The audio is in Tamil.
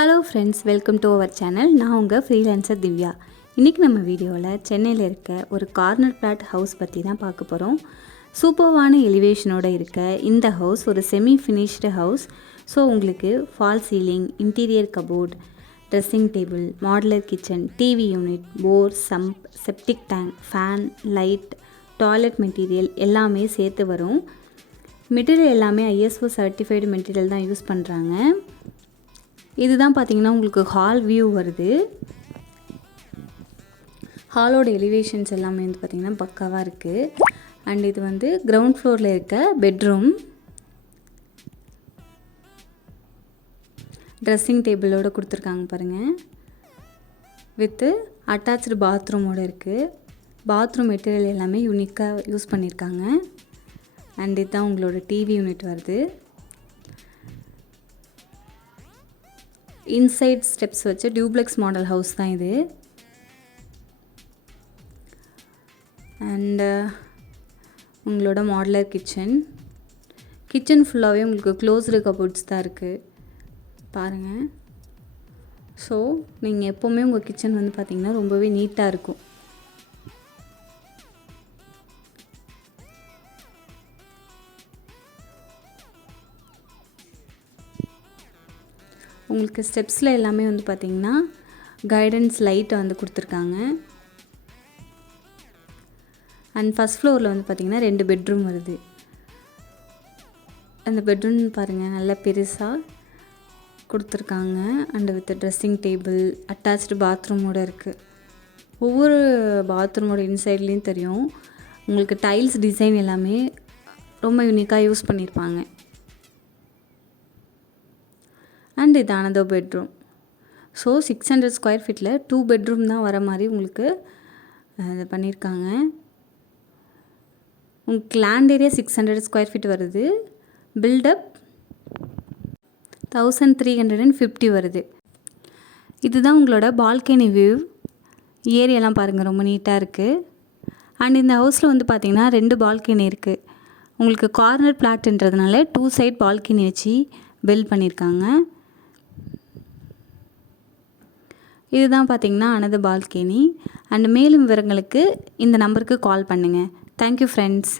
Hello friends, welcome to our channel. நான் உங்கள் ஃப்ரீலான்சர் திவ்யா. இன்றைக்கி நம்ம வீடியோவில் சென்னையில் இருக்க ஒரு கார்னர் பிளாட் ஹவுஸ் பற்றி தான் பார்க்க போகிறோம். சூப்பர்வான எலிவேஷனோடு இருக்க இந்த ஹவுஸ் ஒரு செமி ஃபினிஷ்டு ஹவுஸ். ஸோ உங்களுக்கு fall ceiling, interior cupboard, dressing table, modular kitchen, TV unit, bore, sump, septic tank, fan, light, toilet material எல்லாமே சேர்த்து வரும். மெட்டீரியல் எல்லாமே ISO சர்டிஃபைடு மெட்டீரியல் தான் யூஸ் பண்ணுறாங்க. இதுதான் பார்த்தீங்கன்னா உங்களுக்கு ஹால் வியூ வருது. ஹாலோட எலிவேஷன்ஸ் எல்லாமே வந்து பார்த்திங்கன்னா பக்காவாக இருக்குது. அண்ட் இது வந்து கிரவுண்ட் ஃப்ளோரில் இருக்க பெட்ரூம். ட்ரெஸ்ஸிங் டேபிளோடு கொடுத்துருக்காங்க பாருங்கள். வித்து அட்டாச்சு பாத்ரூமோடு இருக்குது. பாத்ரூம் மெட்டீரியல் எல்லாமே யூனிக்காக யூஸ் பண்ணியிருக்காங்க. அண்ட் இதுதான் உங்களோட டிவி யூனிட் வருது. இன்சைட் ஸ்டெப்ஸ் வச்ச டியூப்ளெக்ஸ் மாடல் ஹவுஸ் தான் இது. அண்டு உங்களோட மாடுலர் கிச்சன் ஃபுல்லாகவே உங்களுக்கு க்ளோஸ்டு கபோர்ட்ஸ் தான் இருக்குது பாருங்கள். ஸோ நீங்கள் எப்போவுமே உங்கள் கிச்சன் வந்து பார்த்திங்கன்னா ரொம்பவே நீட்டாக இருக்கும். உங்களுக்கு ஸ்டெப்ஸில் எல்லாமே வந்து பார்த்திங்கன்னா கைடன்ஸ் லைட்டை வந்து கொடுத்துருக்காங்க. அண்ட் ஃபஸ்ட் ஃப்ளோரில் வந்து பார்த்திங்கன்னா 2 பெட்ரூம் வருது. அந்த பெட்ரூம் பாருங்கள், நல்லா பெருசாக கொடுத்துருக்காங்க. And with dressing table, attach பாத்ரூமோடு இருக்குது. ஒவ்வொரு பாத்ரூமோட இன்சைட்லேயும் தெரியும் உங்களுக்கு டைல்ஸ் டிசைன் எல்லாமே ரொம்ப யூனிக்காக யூஸ் பண்ணியிருப்பாங்க. அண்ட் இது அனதர் பெட்ரூம். ஸோ 600 ஸ்கொயர் ஃபீட்டில் 2 பெட்ரூம் தான் வர மாதிரி உங்களுக்கு இது பண்ணியிருக்காங்க. உங்களுக்கு லேண்ட் ஏரியா 600 ஸ்கொயர் ஃபீட் வருது. பில்டப் 1350 வருது. இதுதான் உங்களோட பால்கனி வியூ. ஏரியாலாம் பாருங்கள், ரொம்ப நீட்டாக இருக்குது. அண்ட் இந்த ஹவுஸில் வந்து பார்த்திங்கன்னா 2 பால்கனி இருக்குது. உங்களுக்கு கார்னர் பிளாட்ன்றதுனால 2 சைட் பால்கனி வச்சு பில்ட் பண்ணியிருக்காங்க. இதுதான் பார்த்திங்கன்னா அனதர் பால்கனி. அண்ட் மேலும் விவரங்களுக்கு இந்த நம்பருக்கு கால் பண்ணுங்கள். Thank you friends.